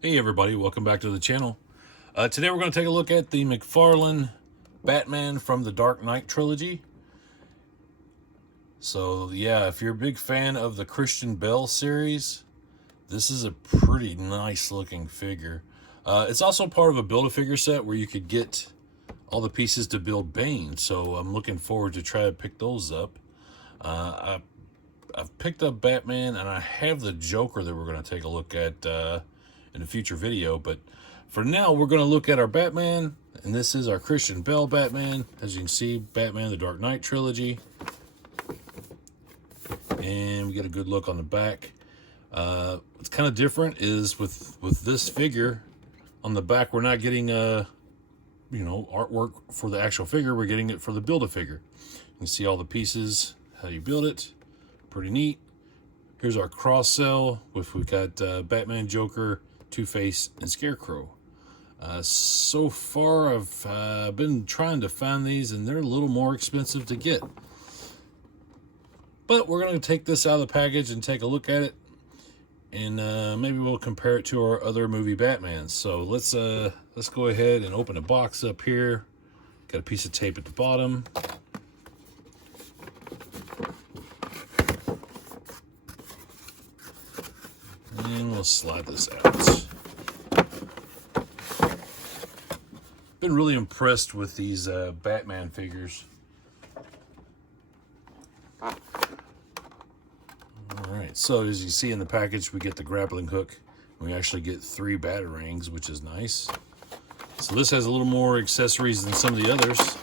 Hey everybody, welcome back to the channel. Today we're going to take a look at the McFarlane Batman from the Dark Knight Trilogy. So yeah, if you're a big fan of the Christian Bale series, this is a pretty nice looking figure. It's also part of a Build-A-Figure set where you could get all the pieces to build Bane, so I'm looking forward to try to pick those up. I've picked up Batman and I have the Joker that we're going to take a look at in a future video, but for now we're going to look at our Batman, and this is our Christian Bale Batman. As you can see, Batman the Dark Knight Trilogy, and we get a good look on the back. What's kind of different is with this figure on the back, we're not getting artwork for the actual figure, we're getting it for the Build-A-Figure. You can see all the pieces, how you build it, pretty neat. Here's our cross cell with, we've got Batman, Joker, Two-Face, and Scarecrow. So far I've been trying to find these, and they're a little more expensive to get. But we're going to take this out of the package and take a look at it, and maybe we'll compare it to our other movie Batmans. So let's go ahead and open the box up here. Got a piece of tape at the bottom. And we'll slide this out. Been really impressed with these Batman figures. Alright, so as you see in the package, we get the grappling hook. We actually get 3 batarangs, which is nice. So this has a little more accessories than some of the others.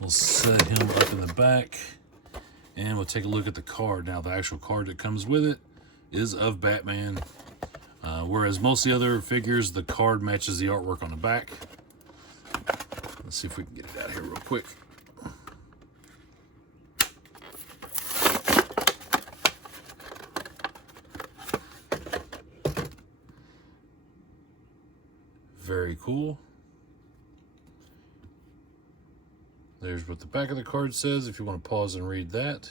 We'll set him up in the back, and we'll take a look at the card. Now, the actual card that comes with it is of Batman, whereas most of the other figures, the card matches the artwork on the back. Let's see if we can get it out here real quick. Very cool. There's what the back of the card says, if you want to pause and read that.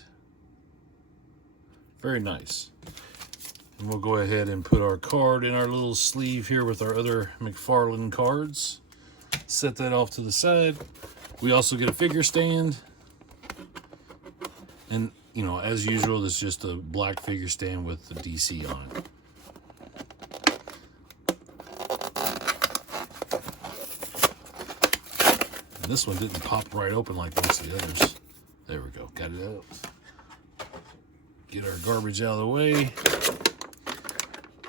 Very nice. And we'll go ahead and put our card in our little sleeve here with our other McFarlane cards. Set that off to the side. We also get a figure stand. And, you know, as usual, it's just a black figure stand with the DC on it. And this one didn't pop right open like most of the others. There we go. Got it out. Get our garbage out of the way.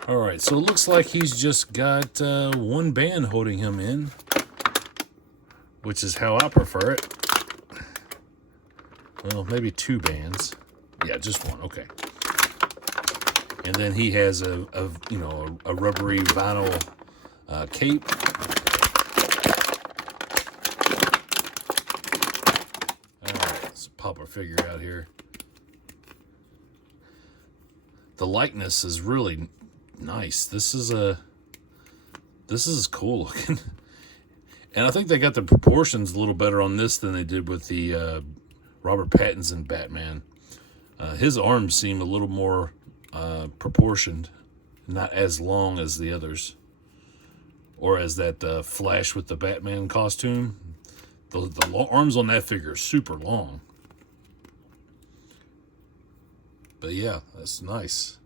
Alright, so it looks like he's just got one band holding him in, which is how I prefer it. Well, maybe 2 bands. Yeah, just one. Okay. And then he has a rubbery vinyl cape. Alright, let's pop our figure out here. The likeness is really nice. This is cool looking. And I think they got the proportions a little better on this than they did with the Robert Pattinson Batman. His arms seem a little more proportioned, not as long as the others, or as that Flash with the Batman costume. The arms on that figure are super long. But yeah, that's nice.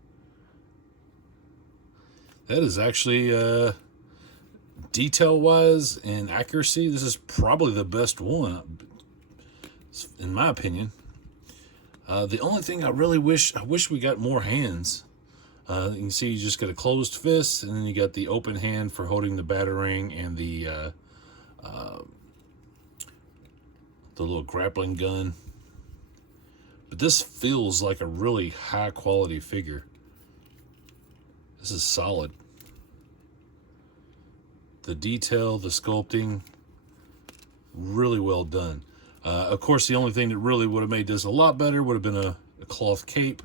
That is actually, detail-wise and accuracy, this is probably the best one, in my opinion. The only thing I wish we got more hands. You can see you just got a closed fist, and then you got the open hand for holding the batarang and the little grappling gun. But this feels like a really high-quality figure. This is solid. The detail, the sculpting, really well done. Of course, the only thing that really would have made this a lot better would have been a cloth cape.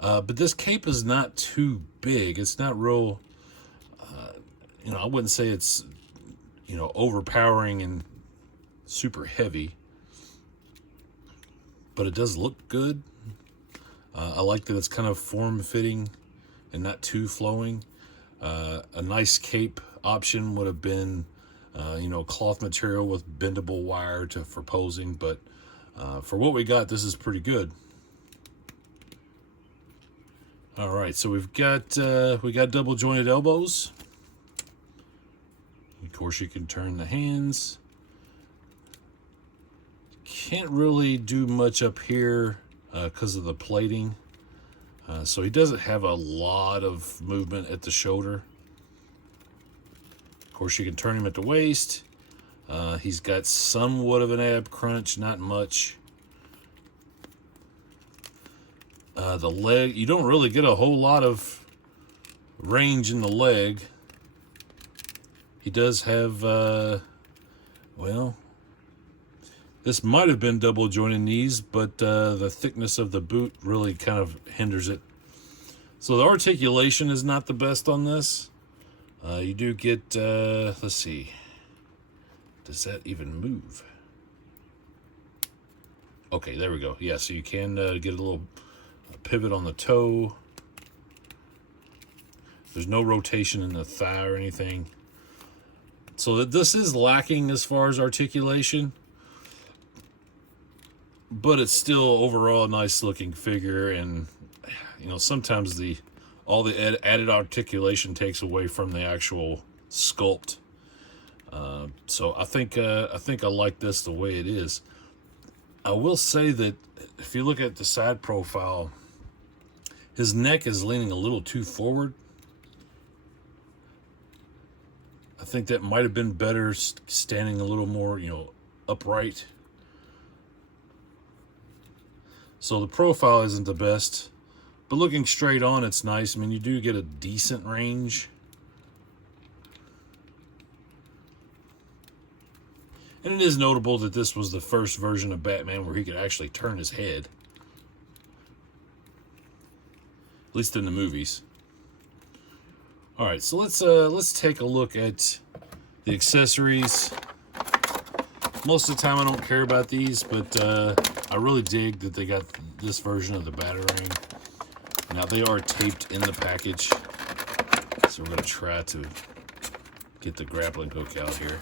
But this cape is not too big. It's not real, I wouldn't say it's, overpowering and super heavy. But it does look good. I like that it's kind of form-fitting and not too flowing. A nice cape option would have been, you know, cloth material with bendable wire for posing, but for what we got, this is pretty good. All right, so we got double jointed elbows. Of course, you can turn the hands. Can't really do much up here because of the plating. So he doesn't have a lot of movement at the shoulder. Of course, you can turn him at the waist. He's got somewhat of an ab crunch, not much. The leg, you don't really get a whole lot of range in the leg. He does have, well, this might have been double jointed knees, but the thickness of the boot really kind of hinders it. So the articulation is not the best on this. You do get, let's see, does that even move? Okay, there we go. Yeah, so you can get a little pivot on the toe. There's no rotation in the thigh or anything. So this is lacking as far as articulation, but it's still overall a nice looking figure. And you know, sometimes all the added articulation takes away from the actual sculpt. So I think I like this the way it is. I will say that if you look at the side profile, his neck is leaning a little too forward. I think that might have been better standing a little more, you know, upright. So the profile isn't the best, but looking straight on, it's nice. I mean, you do get a decent range. And it is notable that this was the first version of Batman where he could actually turn his head. At least in the movies. All right, so let's take a look at the accessories. Most of the time I don't care about these, but I really dig that they got this version of the Batarang. Now they are taped in the package, so we're going to try to get the grappling hook out here.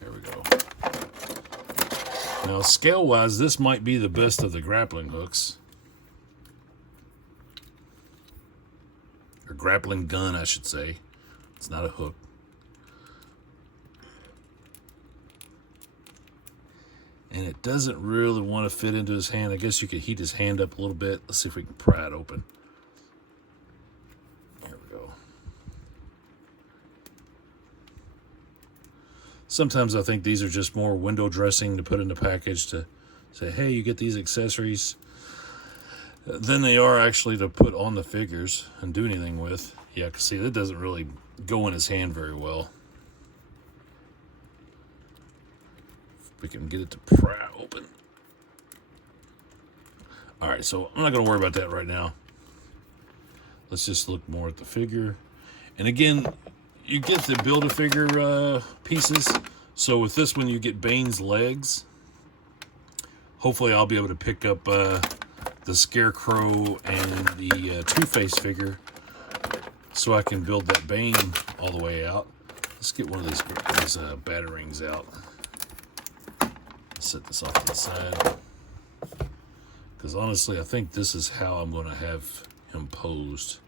There we go. Now scale-wise, this might be the best of the grappling hooks. Or grappling gun, I should say. It's not a hook. And it doesn't really want to fit into his hand. I guess you could heat his hand up a little bit. Let's see if we can pry it open. There we go. Sometimes I think these are just more window dressing to put in the package to say, hey, you get these accessories. Than they are actually to put on the figures and do anything with. Yeah, because see, that doesn't really go in his hand very well. If we can get it to pry open. All right, so I'm not going to worry about that right now. Let's just look more at the figure. And again, you get the Build-A-Figure pieces. So with this one, you get Bane's legs. Hopefully I'll be able to pick up the Scarecrow and the Two-Face figure so I can build that Bane all the way out. Let's get one of these Batarangs out. Let's set this off to the side. Because honestly, I think this is how I'm going to have him posed.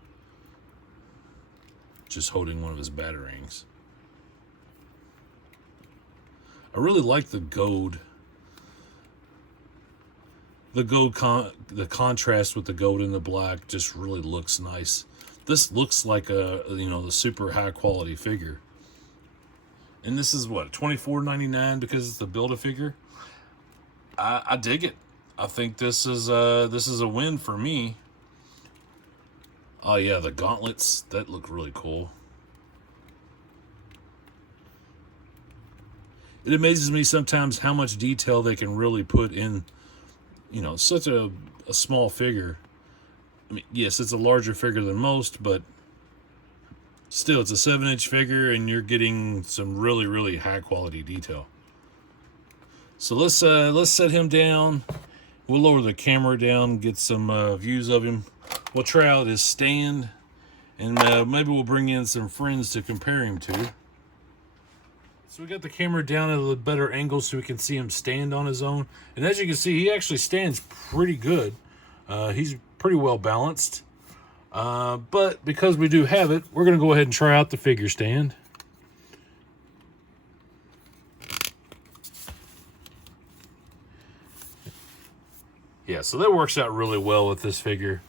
Just holding one of his Batarangs. I really like the gold. The contrast with the gold and the black just really looks nice. This looks like the super high quality figure. And this is what, $24.99 because it's the Build-A-Figure. I dig it. I think this is a win for me. Oh yeah, the gauntlets, that look really cool. It amazes me sometimes how much detail they can really put in, you know, such a small figure. I mean, yes, it's a larger figure than most, but still, it's a 7-inch figure, and you're getting some really, really high quality detail. So let's set him down. We'll lower the camera down, get some views of him. We'll try out his stand, And maybe we'll bring in some friends to compare him to. So we got the camera down at a better angle so we can see him stand on his own. And as you can see, he actually stands pretty good. He's pretty well balanced. But because we do have it, we're going to go ahead and try out the figure stand. Yeah, so that works out really well with this figure.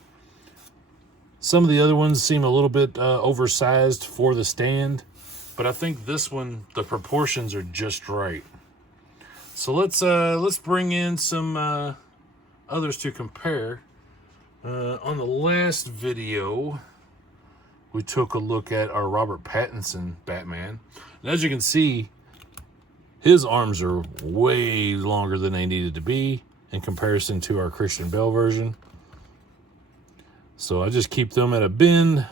Some of the other ones seem a little bit oversized for the stand, but I think this one, the proportions are just right. So let's bring in some others to compare. On the last video, we took a look at our Robert Pattinson Batman. And as you can see, his arms are way longer than they needed to be in comparison to our Christian Bale version. So I just keep them at a bend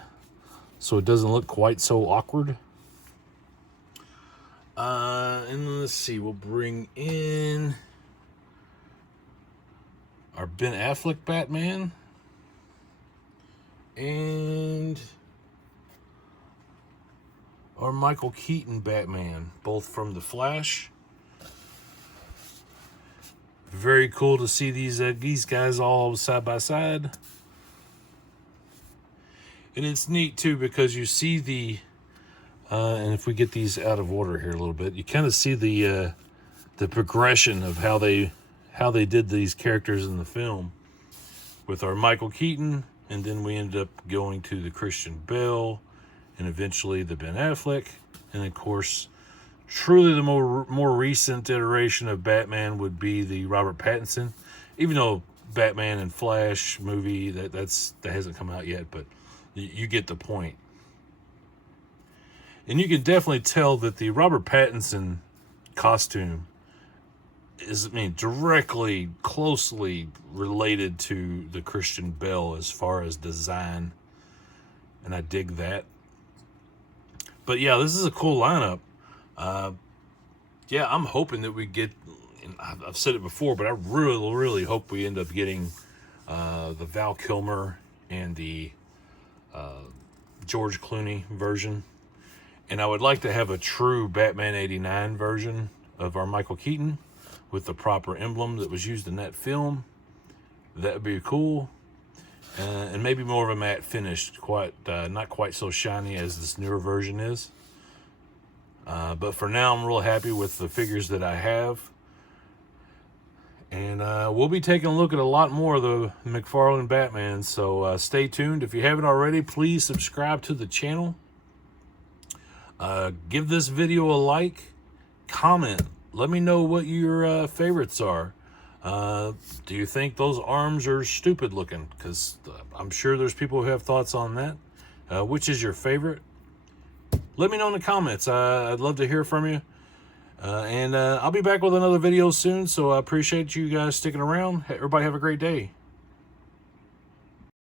so it doesn't look quite so awkward. And let's see, we'll bring in our Ben Affleck Batman and our Michael Keaton Batman, both from The Flash. Very cool to see these guys all side by side. And it's neat too because you see the and if we get these out of order here a little bit, you kind of see the progression of how they did these characters in the film with our Michael Keaton, and then we ended up going to the Christian Bale and eventually the Ben Affleck, and of course truly the more recent iteration of Batman would be the Robert Pattinson, even though Batman and Flash movie that hasn't come out yet, but you get the point. And you can definitely tell that the Robert Pattinson costume is, directly, closely related to the Christian Bale as far as design, and I dig that. But yeah, this is a cool lineup. Yeah, I'm hoping that we get, and I've said it before, but I really, really hope we end up getting the Val Kilmer and the George Clooney version. And I would like to have a true Batman 89 version of our Michael Keaton with the proper emblem that was used in that film. That would be cool. And maybe more of a matte finish, not quite so shiny as this newer version is. But for now, I'm real happy with the figures that I have. And we'll be taking a look at a lot more of the McFarlane Batman. So stay tuned. If you haven't already, please subscribe to the channel. Give this video a like. Comment. Let me know what your favorites are. Do you think those arms are stupid looking? Because I'm sure there's people who have thoughts on that. Which is your favorite? Let me know in the comments. I'd love to hear from you. And I'll be back with another video soon, so I appreciate you guys sticking around. Everybody have a great day.